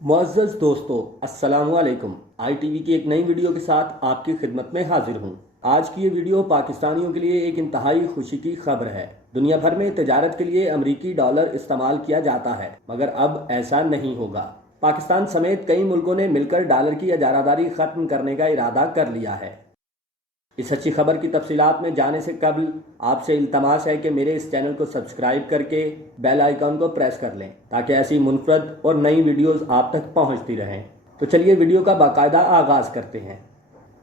मुअज़्ज़ज़ दोस्तों, अस्सलामु अलैकुम। ITV की एक नई वीडियो के साथ आपकी खिदमत में हाजिर हूँ। आज की ये वीडियो पाकिस्तानियों के लिए एक इंतहाई खुशी की खबर है। दुनिया भर में तजारत के लिए अमरीकी डॉलर इस्तेमाल किया जाता है, मगर अब ऐसा नहीं होगा। पाकिस्तान समेत कई मुल्कों ने मिलकर डॉलर की इजारादारी खत्म करने का इरादा कर लिया है। इस अच्छी खबर की तफसीलात में जाने से कबल आपसे इल्तमास है कि मेरे इस चैनल को सब्सक्राइब करके बेल आइकॉन को प्रेस कर लें ताकि ऐसी मुनफरद और नई वीडियोस आप तक पहुंचती रहें। तो चलिए वीडियो का बाकायदा आगाज़ करते हैं।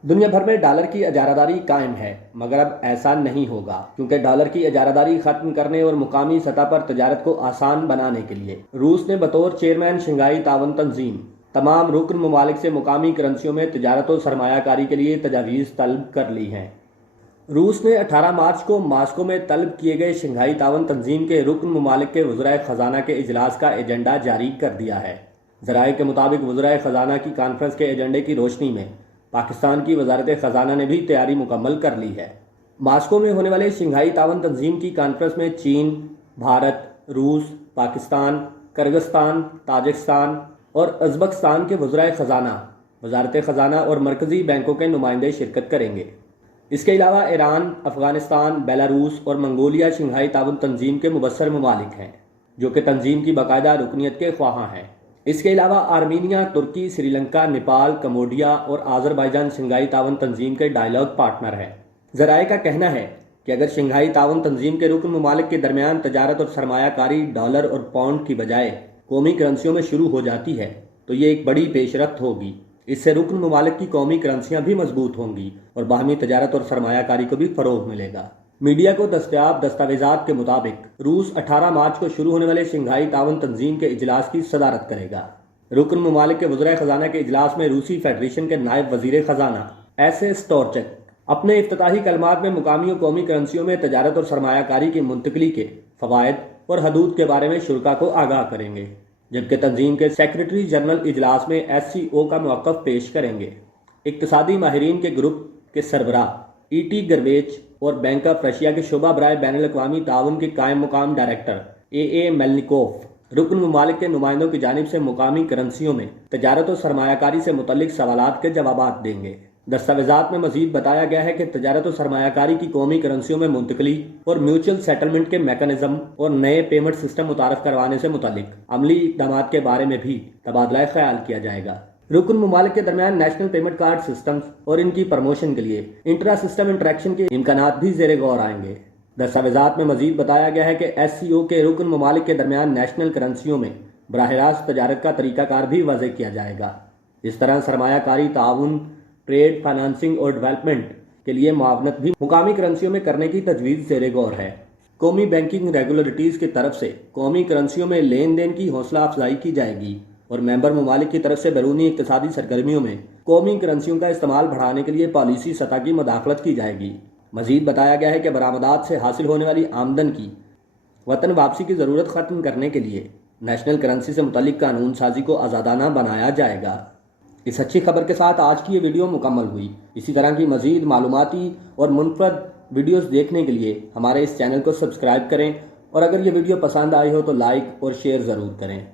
दुनिया भर में डॉलर की इजारादारी कायम है, मगर अब ऐसा नहीं होगा, क्योंकि डॉलर की इजारादारी खत्म करने और मुकामी सतह पर तजारत को आसान बनाने के लिए रूस ने बतौर चेयरमैन शंघाई ताउन तंजीम तमाम रुकन ममालिक से मुकामी करेंसियों में तजारत और सरमायाकारी के लिए तजावीज़ तलब कर ली हैं। रूस ने 18 मार्च को मास्को में तलब किए गए शंघाई ताउन तंजीम के रुकन ममालिक के वज़राए ख़जाना के इजलास का एजेंडा जारी कर दिया है। ज़राए के मुताबिक वज़राए ख़जाना की कॉन्फ्रेंस के एजेंडे की रोशनी में पाकिस्तान की वज़ारत ख़जाना ने भी तैयारी मुकम्मल कर ली है। मास्को में होने वाले शंघाई ताउन तंजीम की कॉन्फ्रेंस में चीन, भारत, रूस, पाकिस्तान, किर्गिस्तान, ताजिकिस्तान और उज़्बेकिस्तान के वज़राए ख़जाना, वज़ारत ख़जाना और मरकज़ी बैंकों के नुमाइंदे शिरकत करेंगे। इसके अलावा ईरान, अफ़गानिस्तान, बेलारूस और मंगोलिया शंघाई ताउन तंजीम के मुबस्सर ममालिक हैं, जो कि तंजीम की बाकायदा रुकनीत के ख्वाहां हैं। इसके अलावा आर्मीनिया, तुर्की, श्रीलंका, नेपाल, कम्बोडिया और आज़रबाईजान शंघाई ताउन तंजीम के डायलॉग पार्टनर हैं। ज़राए का कहना है कि अगर शंघाई ताउन तंजीम के रुकन ममालिक के दरमियान तजारत और सरमायाकारी डॉलर और पाउंड की बजाय कौमी करेंसियों में शुरू हो जाती है तो ये एक बड़ी पेशरफ्त होगी। इससे रुकन ममालिक की कौमी करेंसियाँ भी मजबूत होंगी और बाहमी तजारत और सरमायाकारी को भी फ़रोग़ मिलेगा। मीडिया को दस्तयाब दस्तावेज़ात के मुताबिक रूस 18 मार्च को शुरू होने वाले शंघाई ताउन तंजीम के इजलास की सदारत करेगा। रुकन ममालिक के वज़राए ख़जाना के इजलास में रूसी फेडरेशन के नायब वज़ीर ख़जाना एस स्टोरचक अपने इफ्तिताही कलमात में मुकामी और कौमी करेंसियों में तजारत और सरमायाकारी की मुंतकली के फ़वायद और हदूद के बारे में शुरा को आगाह करेंगे, जबकि तंजीम के सेक्रेटरी जनरल इजलास में SCO का मौक़िफ़ पेश करेंगे। इक़्तिसादी माहिरीन के ग्रुप के सरबराह ET गर्वेच और बैंक ऑफ रशिया के शोबा बराए बैनुल-अक़वामी ताउन के कायम मुकाम डायरेक्टर AA मेलनिकोव रुकन ममालिक के नुमाइंदों की जानिब से मुकामी करेंसियों में तजारत और सरमायाकारी से मुतल्लिक सवालात के जवाबात देंगे। दस्तावेज़ात में मजीद बताया गया है कि तजारत और सरमायाकारी की कौमी करेंसियों में मुंतकली और म्यूचुअल सेटलमेंट के मैकेनिज्म और नए पेमेंट सिस्टम मुतारफ़ करवाने से मुतल्लिक अमली इक़दामात के बारे में भी तबादला ख्याल किया जाएगा। रुकन ममालिक के दरमियान नेशनल पेमेंट कार्ड सिस्टम्स और इनकी प्रमोशन के लिए इंट्रा सिस्टम इंटरेक्शन के इम्कानात भी ज़ेरे गौर आएंगे। दस्तावेज़ात में मजीद बताया गया है कि SCO के रुकन ममालिक के दरमियान नेशनल करेंसियों में बराह रास्त तजारत का तरीक़ाकार भी वाज़े किया जाएगा। इस तरह सरमायाकारी ताउन, ट्रेड, फाइनेंसिंग और डेवलपमेंट के लिए मुआवनत भी मुकामी करेंसियों में करने की तजवीज़ ज़ेरे गौर है। कौमी बैंकिंग रेगुलेटरीज़ की तरफ से कौमी करेंसियों में लेन देन की हौसला अफजाई की जाएगी और मेंबर ममालिक की तरफ से बैरूनी इक़्तिसादी सरगर्मियों में कौमी करेंसियों का इस्तेमाल बढ़ाने के लिए पॉलिसी सतह की मदाखलत की जाएगी। मजीद बताया गया है कि बरामदात से हासिल होने वाली आमदन की वतन वापसी की ज़रूरत ख़त्म करने के लिए नेशनल करेंसी से मुतल्लिक कानून साजी को आज़ादाना बनाया जाएगा। इस अच्छी खबर के साथ आज की ये वीडियो मुकम्मल हुई। इसी तरह की मज़ीद मालूमाती और मुनफरद वीडियोस देखने के लिए हमारे इस चैनल को सब्सक्राइब करें और अगर ये वीडियो पसंद आई हो तो लाइक और शेयर ज़रूर करें।